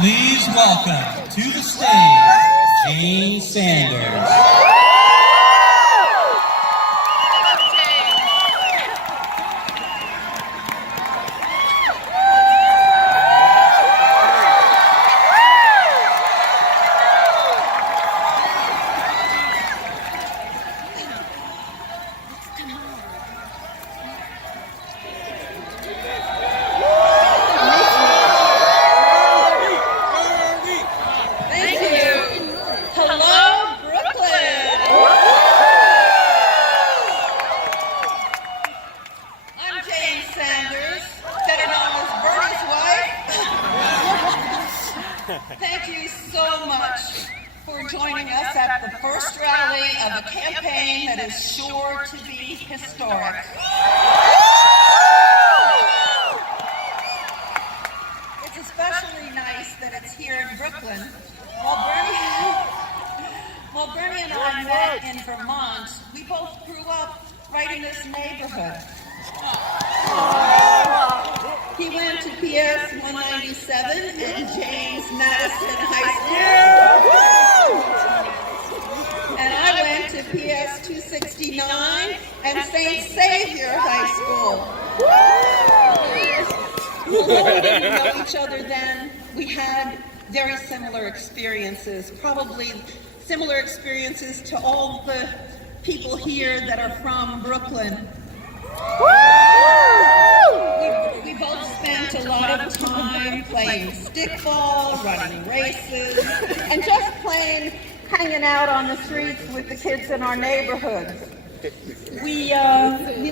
Please welcome to the stage, Jane Sanders. Thank you so much for joining us at the first rally of a campaign that is sure to be historic. It's especially nice that it's here in Brooklyn. While Bernie and I met in Vermont, we both grew up right in this neighborhood. He went to PS 197 and James Madison High School. And I went to PS 269 and St. Xavier High School. Although we didn't know each other then, we had very similar experiences, probably similar experiences to all the people here that are from Brooklyn. We both spent a lot of time playing stickball, running races, and just plain hanging out on the streets with the kids in our neighborhoods. We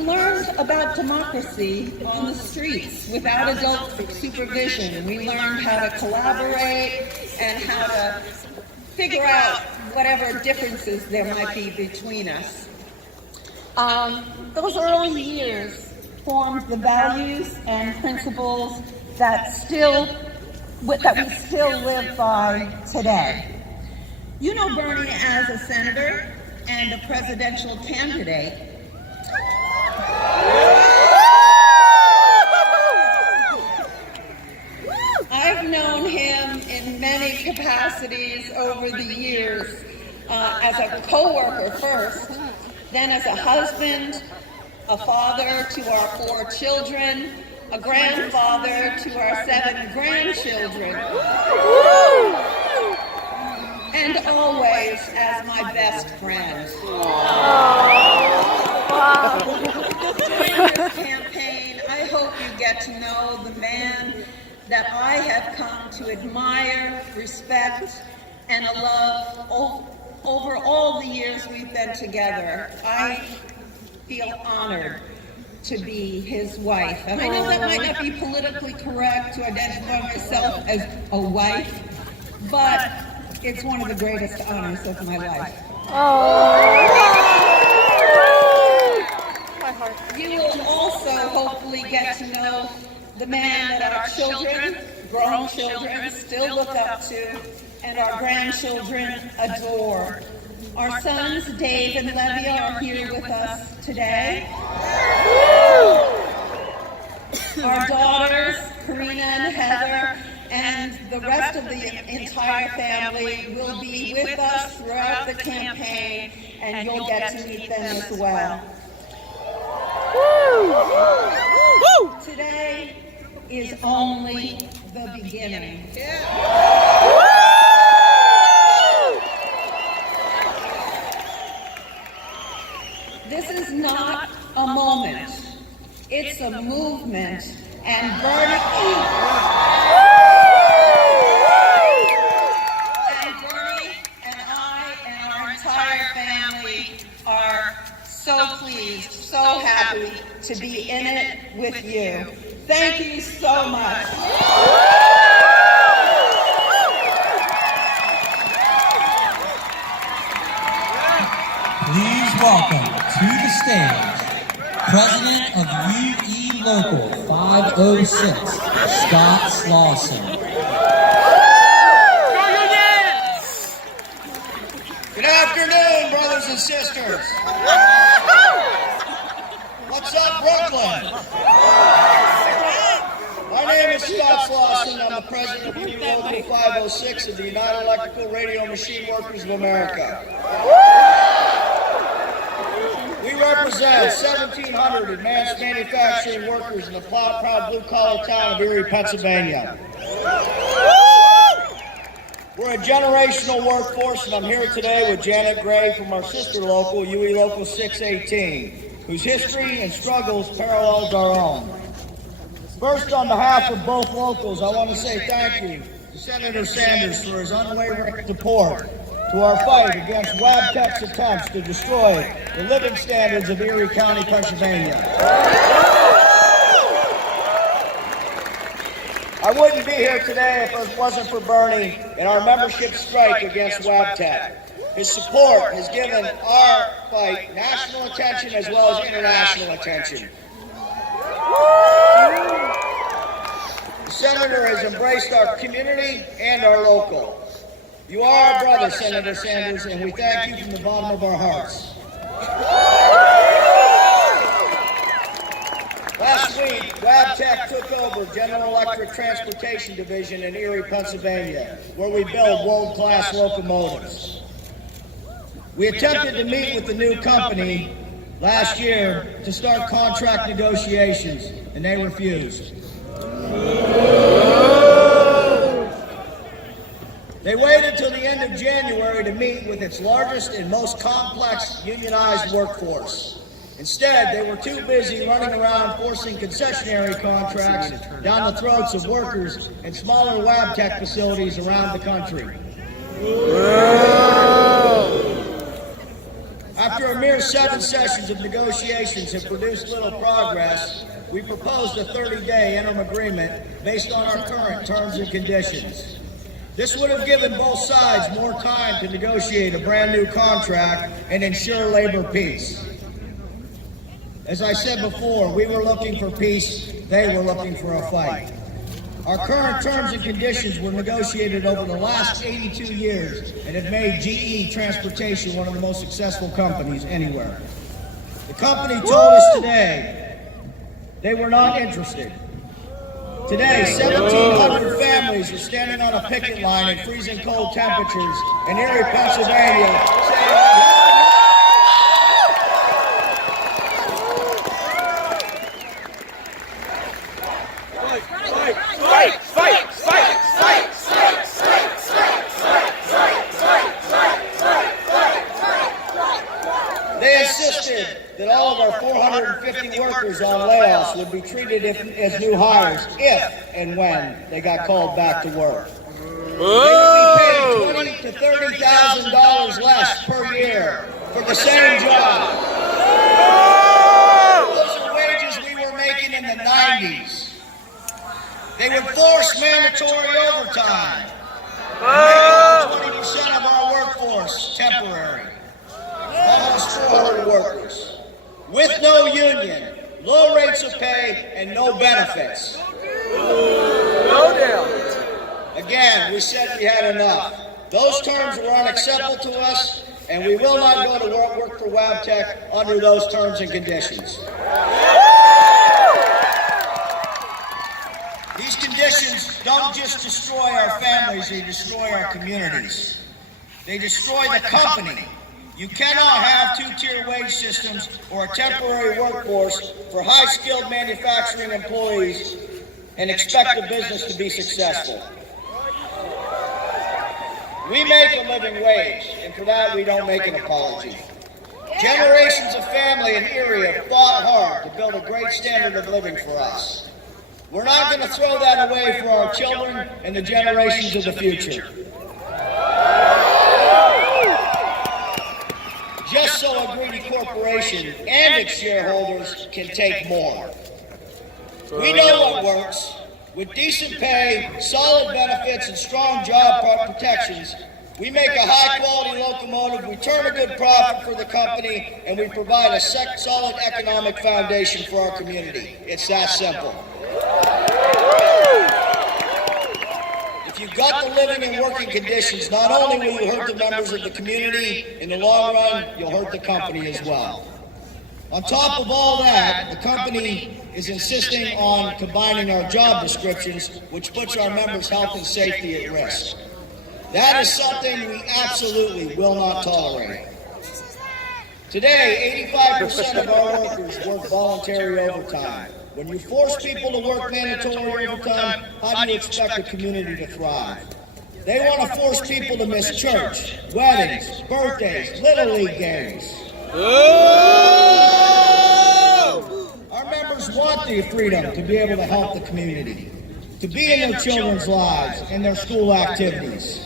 learned about democracy on the streets without adult supervision. We learned how to collaborate and how to figure out whatever differences there might be between us. Those early years formed the values and principles that we still live by today. You know Bernie as a senator and a presidential candidate. I've known him in many capacities over the years, as a co-worker first, then as a husband, a father to our 4 children, a grandfather to our 7 grandchildren, and always as my best friend. During this campaign, I hope you get to know the man that I have come to admire, respect, and love over all the years we've been together. I feel honored to be his wife. And I know that might not be politically correct to identify myself as a wife, but it's one of the greatest honors of my life. You will also hopefully get to know the man that our children, grown children, still look up to, and our grandchildren adore. Our sons, Dave and Levy, are here with us today. Our daughters, Karina and Heather, and the rest of the entire family will be with us throughout the campaign, and you'll get to meet them as well. Today is only the beginning. This is not a moment, it's a movement, and Bernie and I and our entire family are so pleased, so happy to be in it with you. Thank you so much. Please welcome to the stage, President of UE Local 506, Scott Slauson. Good afternoon, brothers and sisters. What's up, Brooklyn? My name is Scott Slauson. I'm the president of Union Local 506 of the United Electrical Radio Machine Workers of America. We represent 1,700 advanced manufacturing workers in the proud blue-collar town of Erie, Pennsylvania. We're a generational workforce, and I'm here today with Janet Gray from our sister local, UE Local 618, whose history and struggles parallels our own. First, on behalf of both locals, I want to say thank you to Senator Sanders for his unwavering support to our fight against Wabtec's attempts to destroy the living standards of Erie County, Pennsylvania. I wouldn't be here today if it wasn't for Bernie and our membership strike against Wabtec. His support has given our fight national attention as well as international attention. The Senator has embraced our community and our local. You are our brother, Senator Sanders, and we thank you from the bottom of our hearts. Last week, Wabtec took over General Electric Transportation Division in Erie, Pennsylvania, where we build world-class locomotives. We attempted to meet with the new company last year to start contract negotiations, and they refused. They waited till the end of January to meet with its largest and most complex unionized workforce. Instead, they were too busy running around forcing concessionary contracts down the throats of workers in smaller Wabtec facilities around the country. After a mere 7 sessions of negotiations have produced little progress, we proposed a 30-day interim agreement based on our current terms and conditions. This would have given both sides more time to negotiate a brand new contract and ensure labor peace. As I said before, we were looking for peace, they were looking for a fight. Our current terms and conditions were negotiated over the last 82 years and have made GE Transportation one of the most successful companies anywhere. The company told us today they were not interested. Today, 1,700 families are standing on a picket line in freezing cold temperatures in Erie, Pennsylvania, saying, they insisted that all of our 450 workers on layoffs would be treated as new hires if and when they got called back to work. They would be paid $20,000 to $30,000 less per year for the same job. Those are wages we were making in the 90s. They would force mandatory overtime, making 20% of our workforce temporary. Almost 400 workers, with no union, low rates of pay, and no benefits. No doubt. Again, we said we had enough. Those terms were unacceptable to us, and we will not go to work for Wabtec under those terms and conditions. These conditions don't just destroy our families, they destroy our communities. They destroy the company. You cannot have two-tier wage systems or a temporary workforce for high-skilled manufacturing employees and expect the business to be successful. We make a living wage, and for that we don't make an apology. Generations of family in Erie have fought hard to build a great standard of living for us. We're not going to throw that away for our children and the generations of the future. Just so a greedy corporation and its shareholders can take more. We know what works. With decent pay, solid benefits, and strong job protections, we make a high-quality locomotive, we turn a good profit for the company, and we provide a solid economic foundation for our community. It's that simple. If you've got the living and working conditions, not only will you hurt the members of the community, in the long run, you'll hurt the company as well. On top of all that, the company is insisting on combining our job descriptions, which puts our members' health and safety at risk. That is something we absolutely will not tolerate. Today, 85% of our workers work voluntary overtime. When you force people to work mandatory overtime, how do you expect the community to thrive? They want to force people to miss church, weddings, birthdays, Little League games. Our members want the freedom to be able to help the community, to be in their children's lives and their school activities.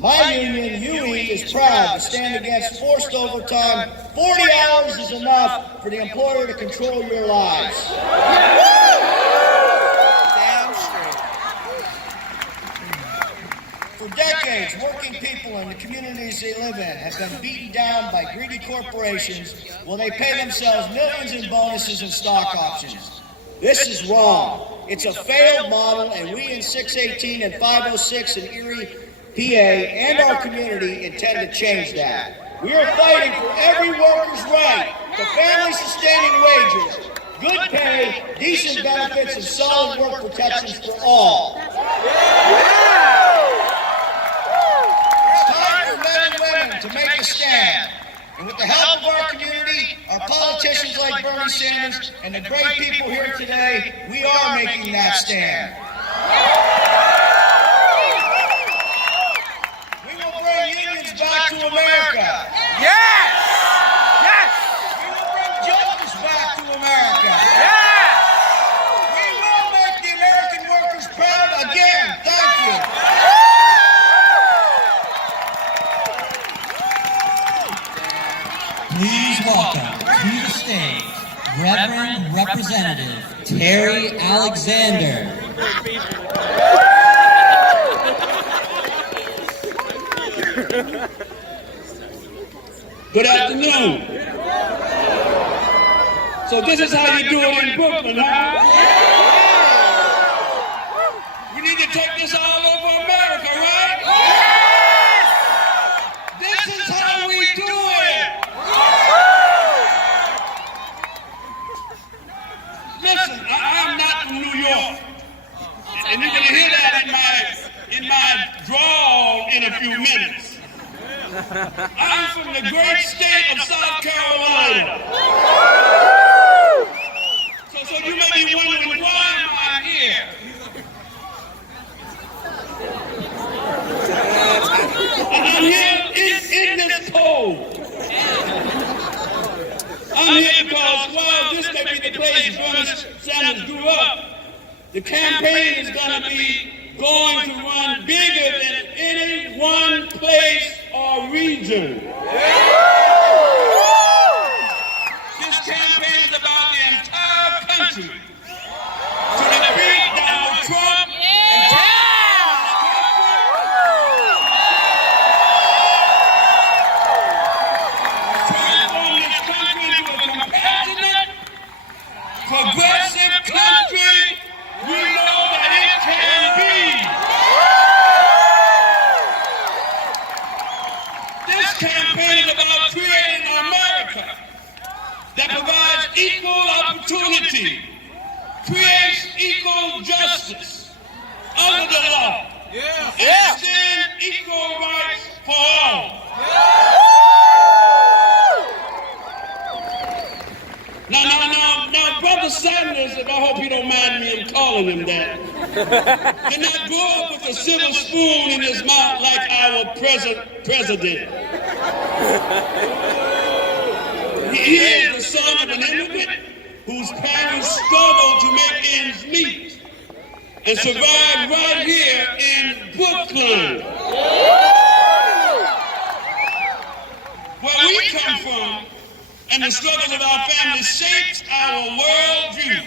My union, UE, is proud to stand against forced overtime. 40 hours is enough for the employer to control your lives. Damn straight. For decades, working people in the communities they live in have been beaten down by greedy corporations while they pay themselves millions in bonuses and stock options. This is wrong. It's a failed model, and we in 618 and 506 in Erie, PA, and our community intend to change that. We are fighting for every worker's right to family-sustaining wages, good pay, decent benefits, and solid work protections for all. It's time for men and women to make a stand. And with the help of our community, our politicians like Bernie Sanders, and the great people here today, we are making that stand. Back to America. Yes! Yes! We will bring justice back to America. Yes! We will make the American workers proud again. Thank you. Please welcome to the stage Reverend Representative Terry Alexander. Good afternoon. So this is how you do it in Brooklyn, huh? We need to take this all over America, right? This is how we do it. Listen, I'm not from New York. And you're going to hear that in my drawl in a few minutes. I'm from the great state of South Carolina. So you may be wondering, why am I here? I'm here in this cold. I'm here because while this may be the place Bernie Sanders grew up, the campaign is going to be going to run bigger than any one place or region. This campaign is about the entire country to defeat Donald Trump and transform this country into a compassionate, progressive country we know that it can be. This campaign is about creating an America that provides equal opportunity, creates equal justice under the law, and extends equal rights for all. Now, Brother Sanders, if I hope you don't mind me in calling him that, did not grow up with a silver spoon in his mouth like our president. He is the son of an immigrant whose parents struggled to make ends meet and survived right here in Brooklyn. Where we come from, and the struggles of our family shapes our worldview.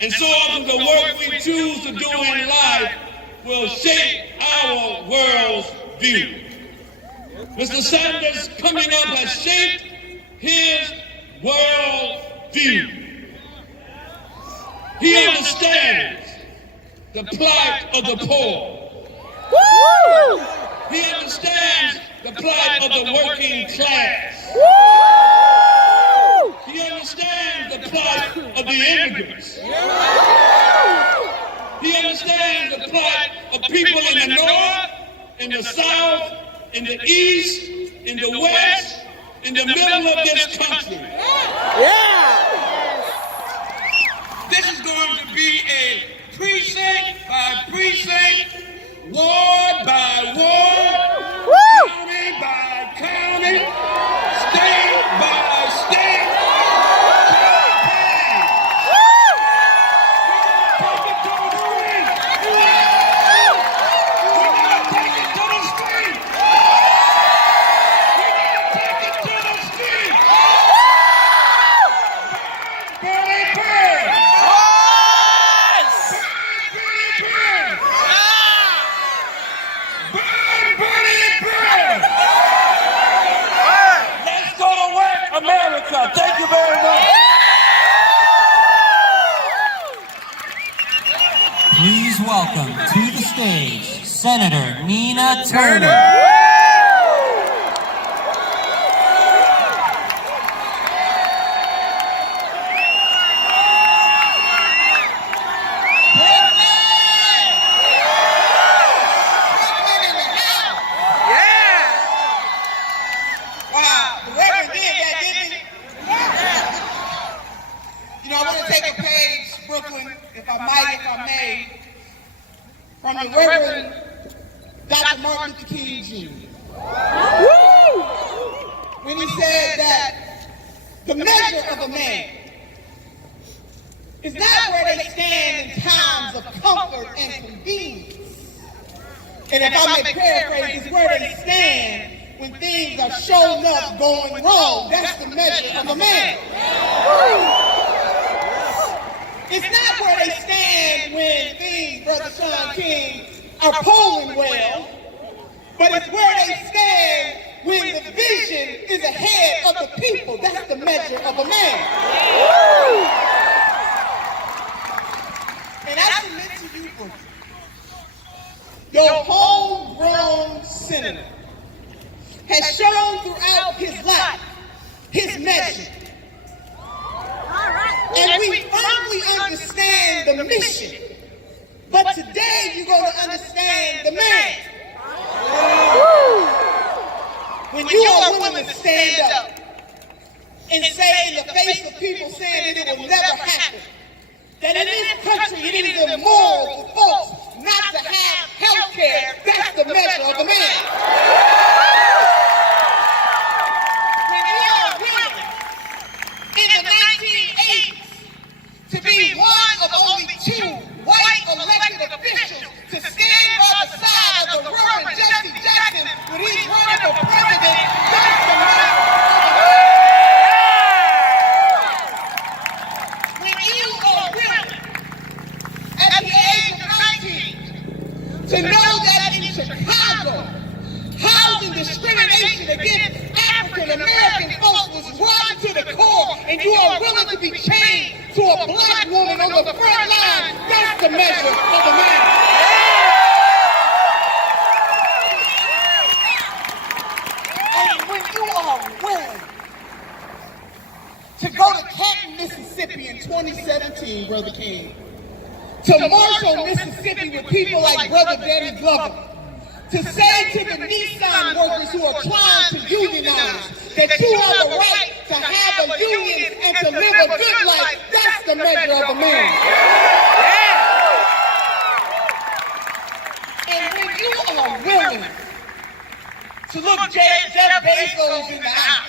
And so often the work we choose to do in life will shape our world's view. Mr. Sanders coming up has shaped his world view. He understands the plight of the poor. He understands the plight of the working class. He understands the the plight of the immigrants. He understands the plight of people in the North, in the South, in the East, in the West, in the middle of this country. This is going to be a precinct by precinct, ward by ward, county by county, state by state campaign. We're going to take it to the street. We're going to take it to the street. Burn, burn. Let's go to work, America. Thank you very much. Please welcome to the stage Senator Nina Turner. Wow, the Reverend did that, didn't he? You know, I want to take a page, Brooklyn, if I may, from the Reverend Dr. Martin Luther King Jr. When he said that the measure of a man is not where they stand in times of comfort and convenience. And if I may paraphrase, it's where they stand when things are showing up going wrong. That's the measure of a man. It's not where they stand when things, Brother Sean King, are polling well, but it's where they stand when the vision is ahead of the people. That's the measure of a man. And I submit to you, Brooklyn, your homegrown senator has shown throughout his life his measure. And we firmly understand the mission. But today you're going to understand the man. When you are willing to stand up and say in the face of people saying that it will never happen, that in this country it is immoral for folks not to have health care, that's the measure of a man. When you are willing in the 1980s to be one of only 2 white elected officials to stand by the side of the Reverend Jesse Jackson when he's running for president, that's the measure of a man. When you are willing at the age of 19 to know that in Chicago, housing discrimination against African American folks was rotten to the core, and you are willing to be chained to a black woman on the front line, that's the measure of a man. And when you are willing to go to Canton, Mississippi in 2017, Brother King, to Marshall, Mississippi with people like Brother Danny Glover, to say to the Nissan workers who are trying to unionize that you have a right to have a union and to live a good life, that's the measure of a man. And when you are willing to look Jeff Bezos in the eye,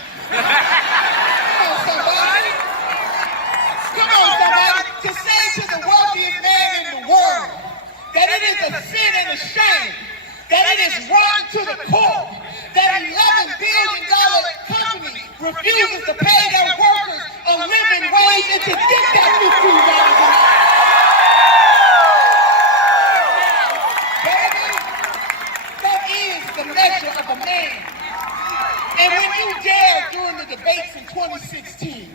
come on somebody, to say to the wealthiest man in the world that it is a sin and a shame, that it is rotten to the core, that $11 billion company refuses to pay their workers a living wage and to get that $15 an hour. Baby, that is the measure of a man. And when you dare during the debates in 2016,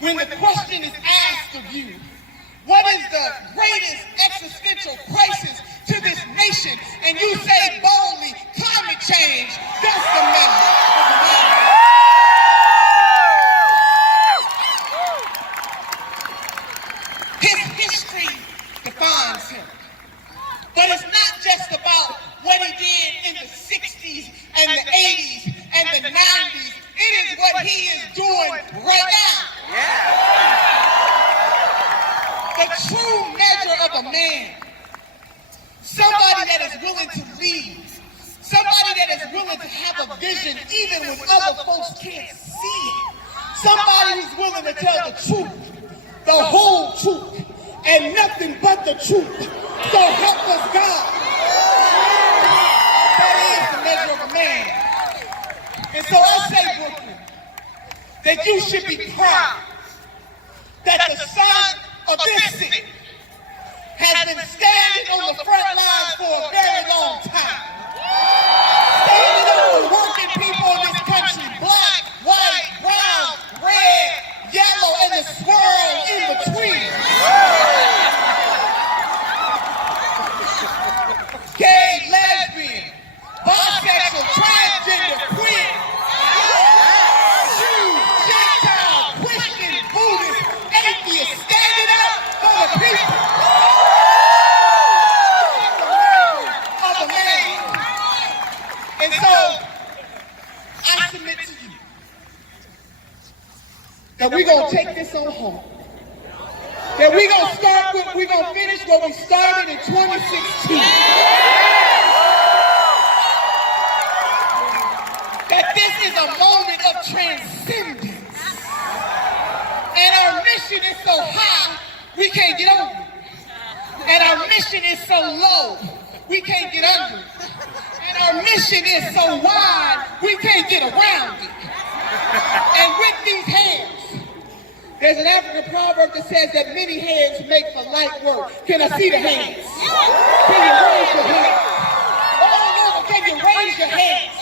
when the question is asked of you, what is the greatest existential crisis to this nation? And you say boldly, climate change, that's the measure of a man. But it's not just about what he did in the 60s and the 80s and the 90s. It is what he is doing right now. The true measure of a man. Somebody that is willing to lead. Somebody that is willing to have a vision even when other folks can't see it. Somebody who's willing to tell the truth, the whole truth, and nothing but the truth. So help us God. That is the measure of a man. And so I say, Brooklyn, that you should be proud that the son of this city has been standing on the front lines for a very long time. Standing up for working people in this country, black, white, brown, red, yellow, and the swirl in between. Gay, lesbian, bisexual, transgender, queer, Jew, Gentile, Christian, Buddhist, atheist, standing up for the people. Of the man. And so, I submit to you that we're going to take this on home. That we're going to finish what we started in 2016. That this is a moment of transcendence. And our mission is so high, we can't get over it. And our mission is so low, we can't get under it. And our mission is so wide, we can't get around it. And with these hands, there's an African proverb that says that many hands make for light work. Can I see the hands? Can you raise your hands? All over, can you raise your hands?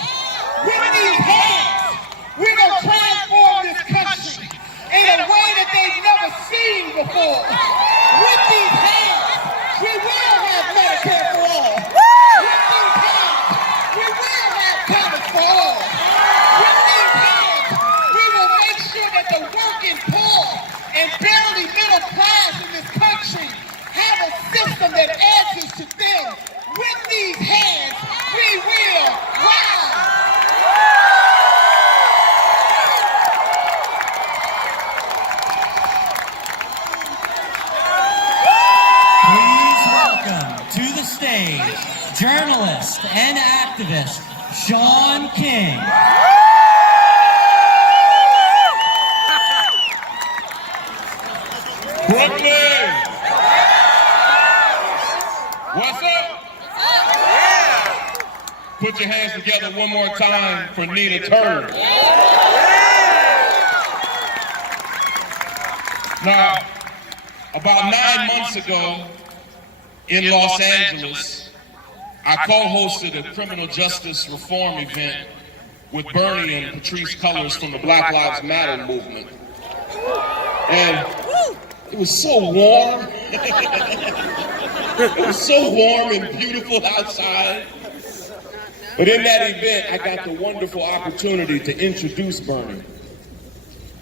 With these hands, we're going to transform this country in a way that they've never seen before. With these hands, we will have Medicare for all. With these hands, we will have college for all. With these hands, we will make sure that the working poor and barely middle class in this country have a system that answers to them. With these hands, we will rise. Please welcome to the stage, journalist and activist, Sean King. Brooklyn! What's up? Put your hands together one more time for Nina Turner. Now, about 9 months ago in Los Angeles, I co-hosted a criminal justice reform event with Bernie and Patrice Cullors from the Black Lives Matter movement. And it was so warm. It was so warm and beautiful outside. But in that event, I got the wonderful opportunity to introduce Bernie.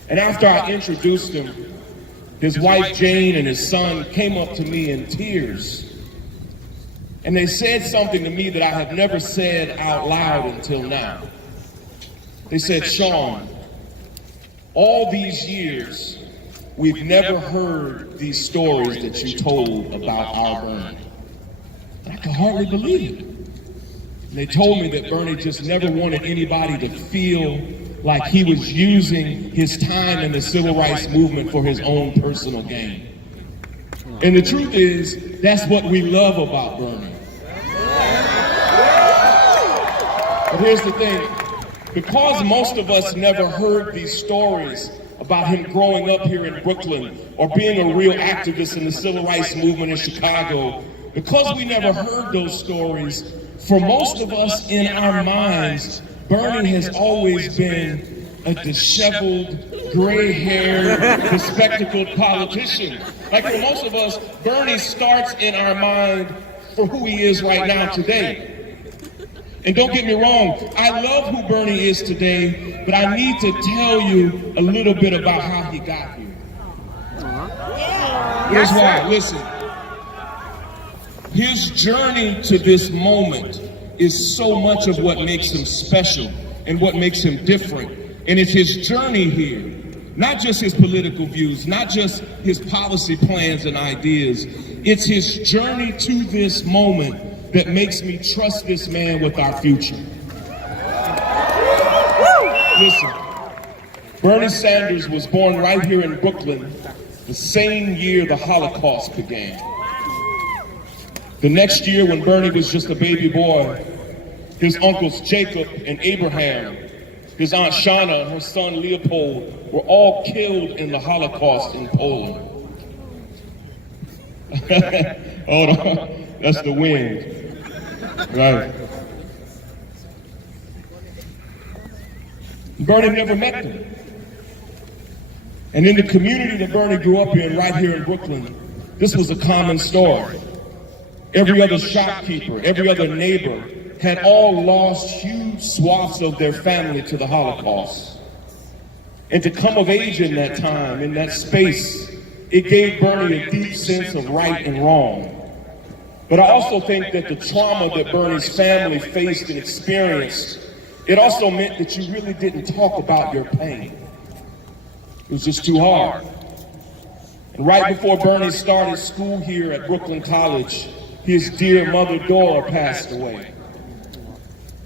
And after I introduced him, his wife Jane and his son came up to me in tears. And they said something to me that I have never said out loud until now. They said, Sean, all these years, we've never heard these stories that you told about our Bernie. And I could hardly believe it. And they told me that Bernie just never wanted anybody to feel like he was using his time in the civil rights movement for his own personal gain. And the truth is, that's what we love about Bernie. But here's the thing, because most of us never heard these stories about him growing up here in Brooklyn or being a real activist in the civil rights movement in Chicago, because we never heard those stories, for most of us in our minds, Bernie has always been a disheveled, gray-haired, bespectacled politician. Like for most of us, Bernie starts in our mind for who he is right now today. And don't get me wrong, I love who Bernie is today, but I need to tell you a little bit about how he got here. Here's why, listen. His journey to this moment is so much of what makes him special and what makes him different. And it's his journey here, not just his political views, not just his policy plans and ideas. It's his journey to this moment that makes me trust this man with our future. Listen, Bernie Sanders was born right here in Brooklyn the same year the Holocaust began. The next year, when Bernie was just a baby boy, his uncles Jacob and Abraham, his aunt Shauna and her son Leopold were all killed in the Holocaust in Poland. Hold on, that's the wind. Right. Bernie never met them. And in the community that Bernie grew up in, right here in Brooklyn, this was a common story. Every other shopkeeper, every other neighbor had all lost huge swaths of their family to the Holocaust. And to come of age in that time, in that space, it gave Bernie a deep sense of right and wrong. But I also think that the trauma that Bernie's family faced and experienced, it also meant that you really didn't talk about your pain. It was just too hard. And right before Bernie started school here at Brooklyn College, his dear mother Dora passed away.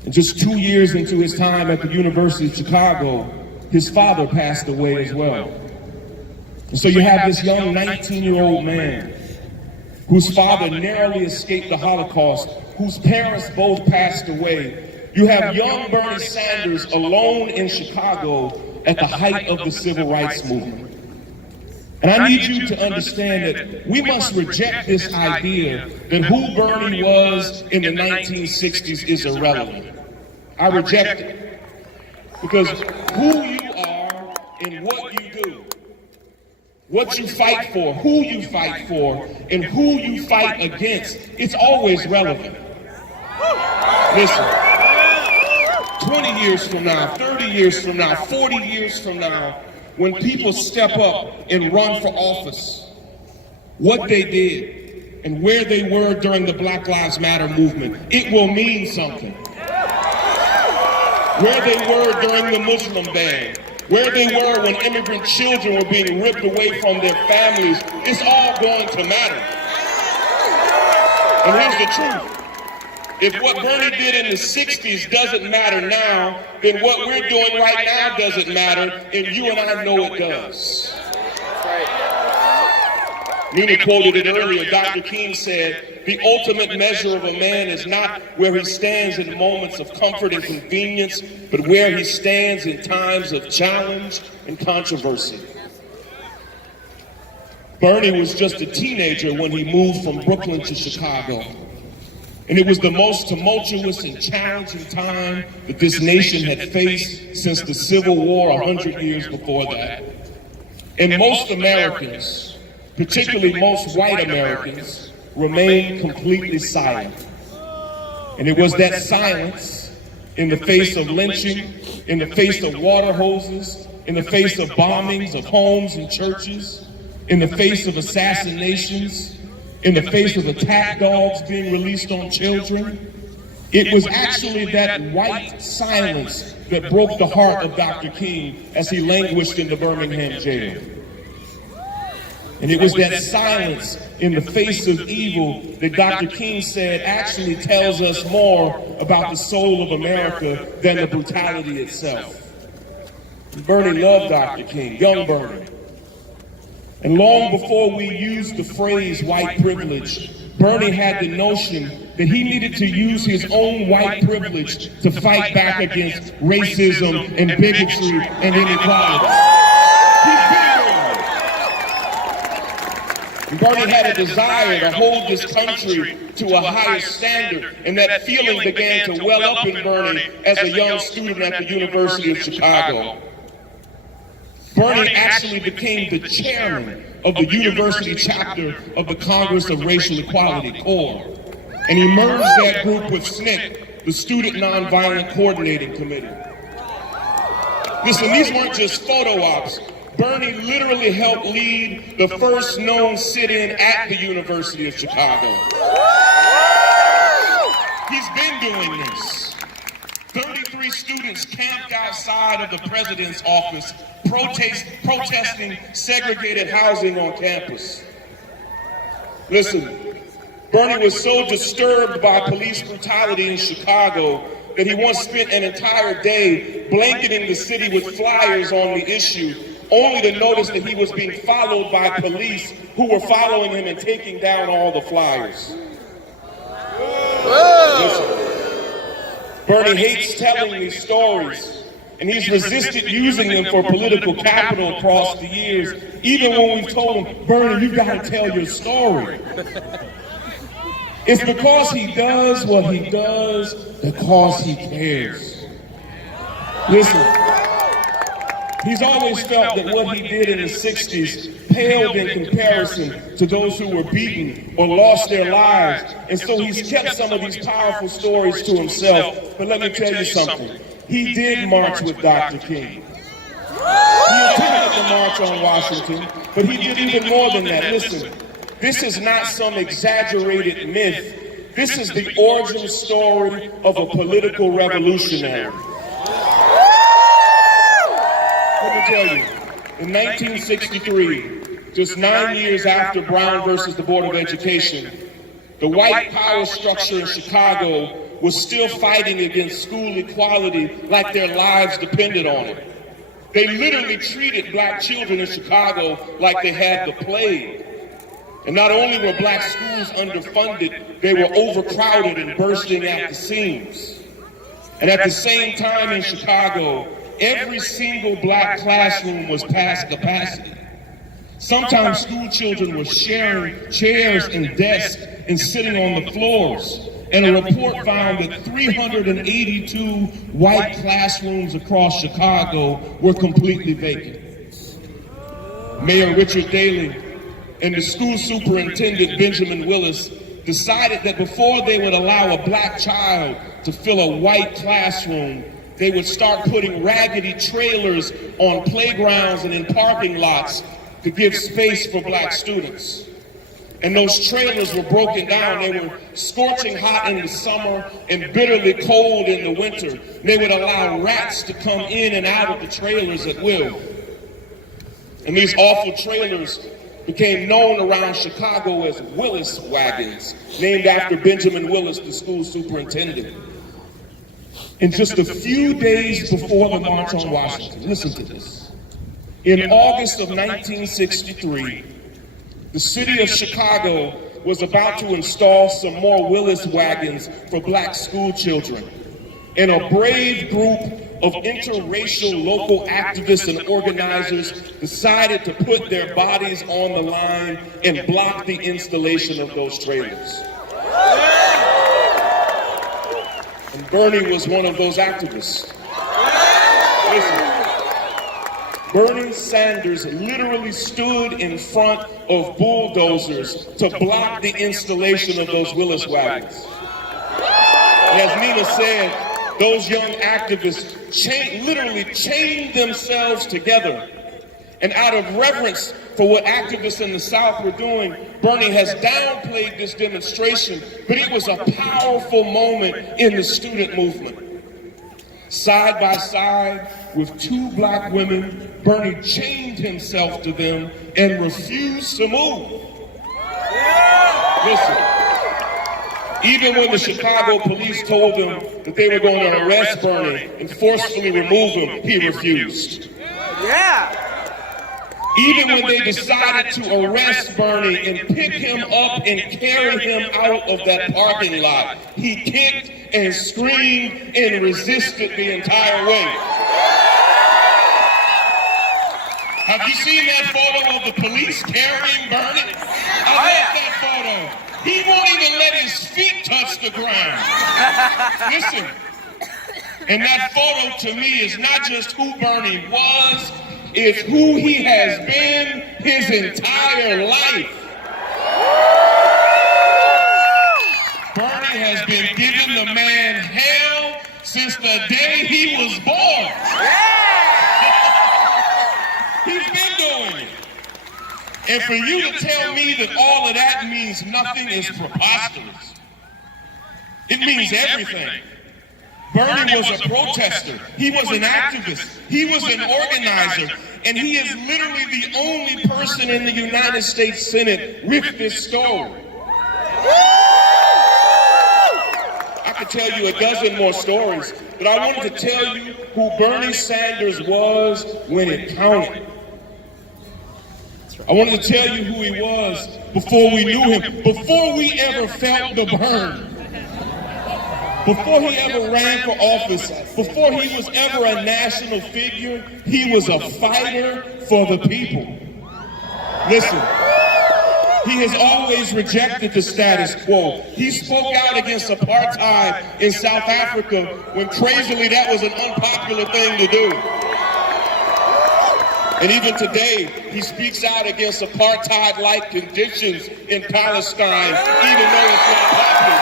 And just 2 years into his time at the University of Chicago, his father passed away as well. And so you have this young 19-year-old man whose father narrowly escaped the Holocaust, whose parents both passed away. You have young Bernie Sanders alone in Chicago at the height of the civil rights movement. And I need you to understand that we must reject this idea that who Bernie was in the 1960s is irrelevant. I reject it. Because who you are and what you do, what you fight for, who you fight for, and who you fight against, it's always relevant. Listen, 20 years from now, 30 years from now, 40 years from now, when people step up and run for office, what they did and where they were during the Black Lives Matter movement, it will mean something. Where they were during the Muslim ban, where they were when immigrant children were being ripped away from their families, it's all going to matter. And here's the truth. If what Bernie did in the 60s doesn't matter now, then what we're doing right now doesn't matter, and you and I know it does. Nina quoted it earlier. Dr. King said, "The ultimate measure of a man is not where he stands in moments of comfort and convenience, but where he stands in times of challenge and controversy." Bernie was just a teenager when he moved from Brooklyn to Chicago. And it was the most tumultuous and challenging time that this nation had faced since the Civil War 100 years before that. And most Americans, particularly most white Americans, remained completely silent. And it was that silence in the face of lynching, in the face of water hoses, in the face of bombings of homes and churches, in the face of assassinations, in the face of attack dogs being released on children. It was actually that white silence that broke the heart of Dr. King as he languished in the Birmingham jail. And it was that silence in the face of evil that Dr. King said actually tells us more about the soul of America than the brutality itself. Bernie loved Dr. King, young Bernie. And long before we used the phrase white privilege, Bernie had the notion that he needed to use his own white privilege to fight back against racism and bigotry and inequality. He's been doing it. Bernie had a desire to hold this country to a higher standard, and that feeling began to well up in Bernie as a young student at the University of Chicago. Bernie actually became the chairman of the university chapter of the Congress of Racial Equality, CORE, and he merged that group with SNCC, the Student Nonviolent Coordinating Committee. Listen, these weren't just photo ops. Bernie literally helped lead the first known sit-in at the University of Chicago. doing this. 33 students camped outside of the president's office protesting segregated housing on campus. Listen, Bernie was so disturbed by police brutality in Chicago that he once spent an entire day blanketing the city with flyers on the issue, only to notice that he was being followed by police who were following him and taking down all the flyers. Listen, Bernie hates telling these stories, and he's resisted using them for political capital across the years, even when we've told him, Bernie, you've got to tell your story. It's because he does what he does because he cares. Listen, he's always felt that what he did in the 60s paled in comparison to those who were beaten or lost their lives. And so he's kept some of these powerful stories to himself. But let me tell you something. He did march with Dr. King. He attended the March on Washington, but he did even more than that. Listen, this is not some exaggerated myth. This is the origin story of a political revolutionary. Let me tell you, in 1963, just 9 years after Brown versus the Board of Education, the white power structure in Chicago was still fighting against school equality like their lives depended on it. They literally treated black children in Chicago like they had the plague. And not only were black schools underfunded, they were overcrowded and bursting at the seams. And at the same time in Chicago, every single black classroom was past capacity. Sometimes school children were sharing chairs and desks and sitting on the floors. And a report found that 382 white classrooms across Chicago were completely vacant. Mayor Richard Daley and the school superintendent, Benjamin Willis, decided that before they would allow a black child to fill a white classroom, they would start putting raggedy trailers on playgrounds and in parking lots to give space for black students. And those trailers were broken down. They were scorching hot in the summer and bitterly cold in the winter. They would allow rats to come in and out of the trailers at will. And these awful trailers became known around Chicago as Willis wagons, named after Benjamin Willis, the school superintendent. And just a few days before the March on Washington, listen to this. In August of 1963, the city of Chicago was about to install some more Willis wagons for black school children. And a brave group of interracial local activists and organizers decided to put their bodies on the line and block the installation of those trailers. And Bernie was one of those activists. Listen, Bernie Sanders literally stood in front of bulldozers to block the installation of those Willis wagons. And as Nina said, those young activists literally chained themselves together. And out of reverence for what activists in the South were doing, Bernie has downplayed this demonstration, but it was a powerful moment in the student movement. Side by side with two black women, Bernie chained himself to them and refused to move. Listen. Even when the Chicago police told him that they were going to arrest Bernie and forcefully remove him, he refused. Even when they decided to arrest Bernie and pick him up and carry him out of that parking lot, he kicked and screamed and resisted the entire way. Have you seen that photo of the police carrying Bernie? I love that photo. He won't even let his feet touch the ground. Listen, and that photo to me is not just who Bernie was, it's who he has been his entire life. Bernie has been giving the man hell since the day he was born. He's been doing it. And for you to tell me that all of that means nothing is preposterous. It means everything. Bernie was a protester. He was an activist. He was an organizer. And he is literally the only person in the United States Senate with this story. I could tell you a dozen more stories, but I wanted to tell you who Bernie Sanders was when it counted. I wanted to tell you who he was before we knew him, before we ever felt the burn. Before he ever ran for office, before he was ever a national figure, he was a fighter for the people. Listen, he has always rejected the status quo. He spoke out against apartheid in South Africa when crazily that was an unpopular thing to do. And even today, he speaks out against apartheid-like conditions in Palestine, even though it's not popular.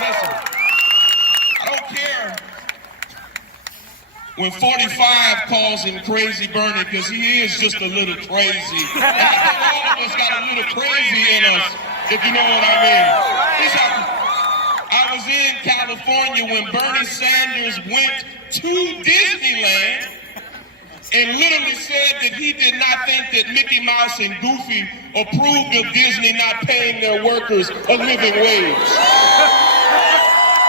Listen, I don't care when 45 calls him Crazy Bernie, because he is just a little crazy. And I think all of us got a little crazy in us, if you know what I mean. I was in California when Bernie Sanders went to Disneyland and literally said that he did not think that Mickey Mouse and Goofy approved of Disney not paying their workers a living wage.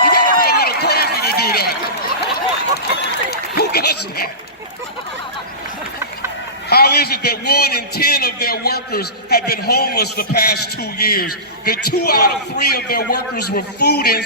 You gotta be a little crazy to do that. Who does that? How is it that 1 in 10 of their workers have been homeless the past 2 years? That 2 out of 3 of their workers were food insecure?